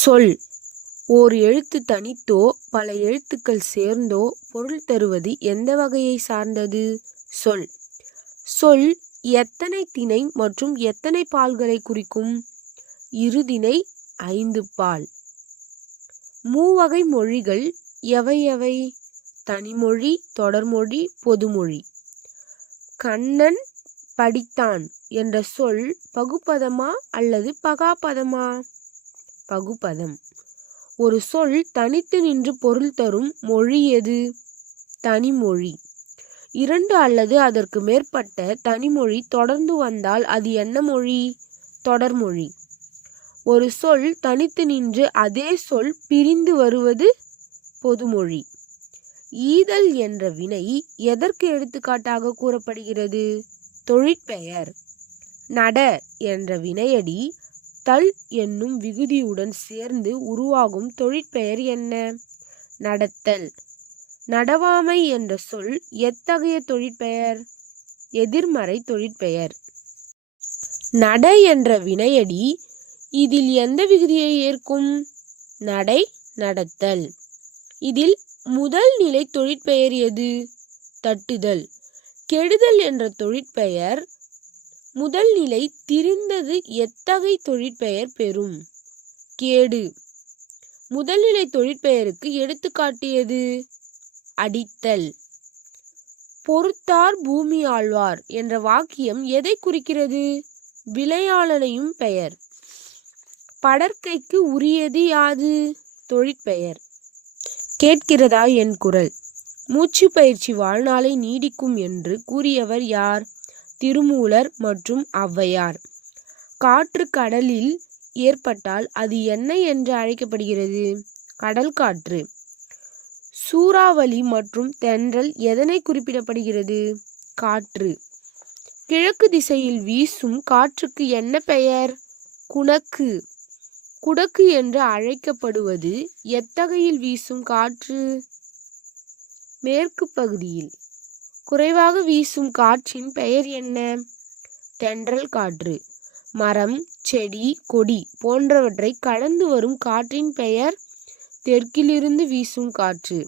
சொல் ஓர் எழுத்து தனித்தோ பல எழுத்துக்கள் சேர்ந்தோ பொருள் தருவது எந்த வகையை சார்ந்தது? சொல். சொல் எத்தனை திணை மற்றும் எத்தனை பால்களை குறிக்கும்? இருதிணை 5 பால். மூவகை மொழிகள் எவை எவை? தனிமொழி, தொடர்மொழி, பொதுமொழி. கண்ணன் படித்தான் என்ற சொல் பகுபதமா அல்லது பகாபதமா? பகுபதம். ஒரு சொல் தனித்து நின்று பொருள் தரும் மொழி எது? தனிமொழி. 2 அல்லது அதற்கு மேற்பட்ட தனிமொழி தொடர்ந்து வந்தால் அது என்ன மொழி? தொடர்மொழி. ஒரு சொல் தனித்து நின்று அதே சொல் பிரிந்து வருவது பொதுமொழி. ஈதல் என்ற வினை எதற்கு எடுத்துக்காட்டாக கூறப்படுகிறது? தொழிற்பெயர். நட என்ற வினையடி தல் என்னும் விகுதியுடன் சேர்ந்து உருவாகும் தொழிற்பெயர் என்ன? நடத்தல். நடவாமை என்ற சொல் எத்தகைய தொழிற்பெயர்? எதிர்மறை தொழிற்பெயர். நட என்ற வினையடி இதில் எந்த விகுதியை ஏற்கும்? நடை, நடத்தல். இதில் முதல் நிலை தொழிற்பெயர் எது? தட்டுதல். கெடுதல் என்ற தொழிற்பெயர் முதல் நிலை திரிந்தது எத்தகை தொழிற்பெயர் பெறும்? கேடு. முதல் நிலை தொழிற்பெயருக்கு எடுத்துக்காட்டியது அடித்தல். பொறுத்தார் பூமி ஆழ்வார் என்ற வாக்கியம் எதை குறிக்கிறது? விளையாளனையும் பெயர். படற்கைக்கு உரியது யாது? தொழிற்பெயர். கேட்கிறதா என் குரல்? மூச்சு பயிற்சி வாழ்நாளை நீடிக்கும் என்று கூறியவர் யார்? திருமூலர் மற்றும் ஔவையார். காற்று கடலில் ஏற்பட்டால் அது என்ன என்று அழைக்கப்படுகிறது? கடல் காற்று. சூறாவளி மற்றும் தென்றல் எதனை குறிப்பிடப்படுகிறது? காற்று. கிழக்கு திசையில் வீசும் காற்றுக்கு என்ன பெயர்? குணக்கு. குடக்கு என்று அழைக்கப்படுவது எத்தகையில் வீசும் காற்று? மேற்கு பகுதியில். குறைவாக வீசும் காற்றின் பெயர் என்ன? தென்றல் காற்று. மரம், செடி, கொடி போன்றவற்றை கடந்து வரும் காற்றின் பெயர் தெற்கிலிருந்து வீசும் காற்று.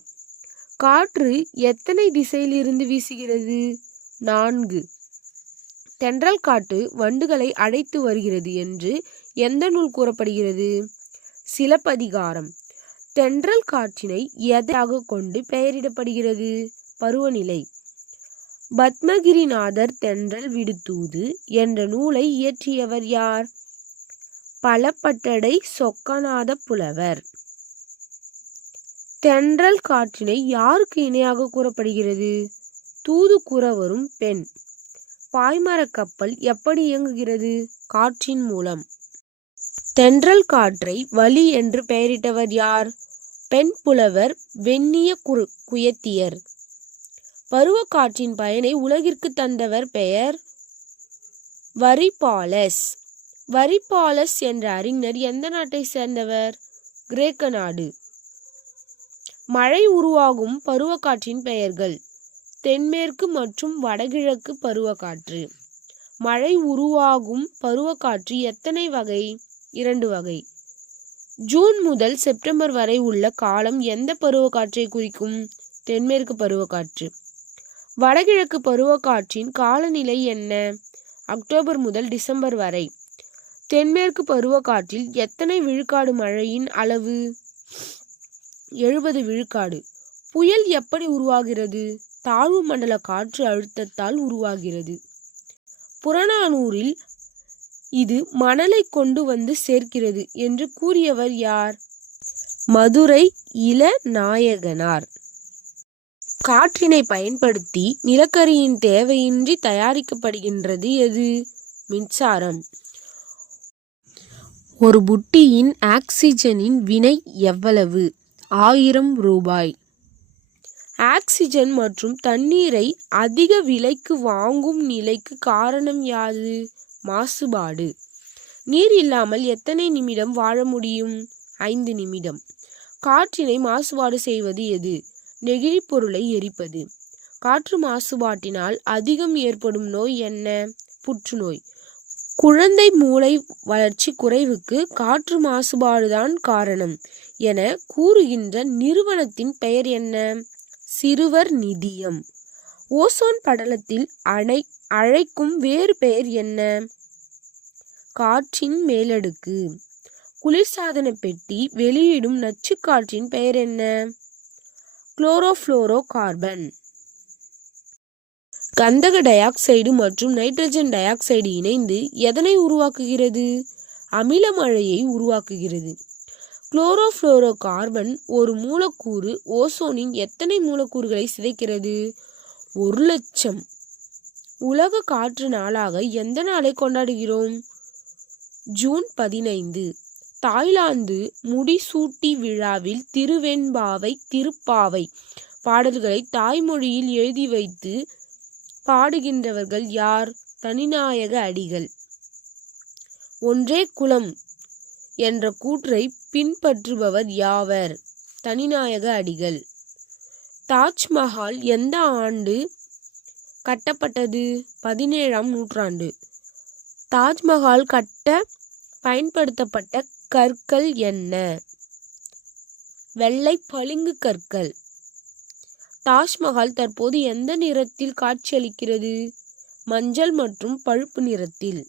காற்று எத்தனை திசையிலிருந்து வீசுகிறது? 4. தென்றல் காற்று வண்டுகளை அழைத்து வருகிறது என்று எந்த நூல் கூறப்படுகிறது? சிலப்பதிகாரம். தென்றல் காற்றினை எதாக கொண்டு பெயரிடப்படுகிறது? பருவநிலை. பத்மகிரிநாதர் தென்றல் விடுதூது என்ற நூலை இயற்றியவர் யார்? பலப்பட்டடை சொக்கநாத புலவர். தென்றல் காற்றினை யாருக்கு இணையாக கூறப்படுகிறது? தூது கூற வரும் பெண். பாய்மரக் கப்பல் எப்படி இயங்குகிறது? காற்றின் மூலம். தென்றல் காற்றை வளி என்று பெயரிட்டவர் யார்? பெண் புலவர் வெண்ணிய குயத்தியர். பருவக்காற்றின் பயனை உலகிற்கு தந்தவர் பெயர் வரிபாலஸ். வரிபாலஸ் என்ற அறிஞர் எந்த நாட்டை சேர்ந்தவர்? கிரேக்க நாடு. மழை உருவாகும் பருவக்காற்றின் பெயர்கள். தென்மேற்கு மற்றும் வடகிழக்கு பருவக்காற்று. மழை உருவாகும் பருவக்காற்று எத்தனை வகை? 2 வகை. ஜூன் முதல் செப்டம்பர் வரை உள்ள காலம் எந்த பருவக்காற்றை குறிக்கும்? தென்மேற்கு பருவக்காற்று. வடகிழக்கு பருவக்காற்றின் காலநிலை என்ன? அக்டோபர் முதல் டிசம்பர் வரை. தென்மேற்கு பருவக்காற்றில் எத்தனை விழுக்காடு மழையின் அளவு? 70 விழுக்காடு. புயல் எப்படி உருவாகிறது? தாழ்வு மண்டல காற்று அழுத்தத்தால் உருவாகிறது. புறநானூரில் இது மணலை கொண்டு வந்து சேர்க்கிறது என்று கூறியவர் யார்? மதுரை இளநாயகனார். காற்றினை பயன்படுத்தி நிலக்கரியின் தேவையின்றி தயாரிக்கப்படுகின்றது எது? மின்சாரம். ஒரு புட்டியின் ஆக்சிஜனின் வினை எவ்வளவு? 1000 ரூபாய். ஆக்சிஜன் மற்றும் தண்ணீரை அதிக விலைக்கு வாங்கும் நிலைக்கு காரணம் யாது? மாசுபாடு. நீர் இல்லாமல் எத்தனை நிமிடம் வாழ முடியும்? 5 நிமிடம். காற்றினை மாசுபாடு செய்வது எது? நெகிழி பொருளை எரிப்பது. காற்று மாசுபாட்டினால் அதிகம் ஏற்படும் நோய் என்ன? புற்றுநோய். குழந்தை மூளை வளர்ச்சி குறைவுக்கு காற்று மாசுபாடுதான் காரணம் என கூறுகின்ற நிறுவனத்தின் பெயர் என்ன? சிறுவர் நிதியம். ஓசோன் படலத்தில் அழைக்கும் வேறு பெயர் என்ன? காற்றின் மேலடுக்கு. குளிர்சாதன பெட்டி வெளியிடும் நச்சுக்காற்றின் பெயர் என்ன? Chlorofluoro carbon. கந்தக டை ஆக்சைடு மற்றும் நைட்ரஜன் டை ஆக்சைடு இணைந்து எதனை உருவாக்குகிறது? அமில மழையை உருவாக்குகிறது. குளோரோஃப்ளோரோ கார்பன் ஒரு மூலக்கூறு ஓசோனின் எத்தனை மூலக்கூறுகளை சிதைக்கிறது? 1,00,000. உலக காற்று நாளாக எந்த நாளை கொண்டாடுகிறோம்? ஜூன் 15. தாய்லாந்து முடிசூட்டி விழாவில் திருவெண்பாவை திருப்பாவை பாடல்களை தாய்மொழியில் எழுதி வைத்து பாடுகின்றவர்கள் யார்? தனிநாயக அடிகள். ஒன்றே குலம் என்ற கூற்றை பின்பற்றுபவர் யாவர்? தனிநாயக அடிகள். தாஜ்மஹால் எந்த ஆண்டு கட்டப்பட்டது? 17ஆம் நூற்றாண்டு. தாஜ்மஹால் கட்ட பயன்படுத்தப்பட்ட கற்கள் என்ன? வெள்ளை பளிங்கு கற்கள். தாஜ்மஹால் தற்போது எந்த நிறத்தில் காட்சியளிக்கிறது? மஞ்சள் மற்றும் பழுப்பு நிறத்தில்.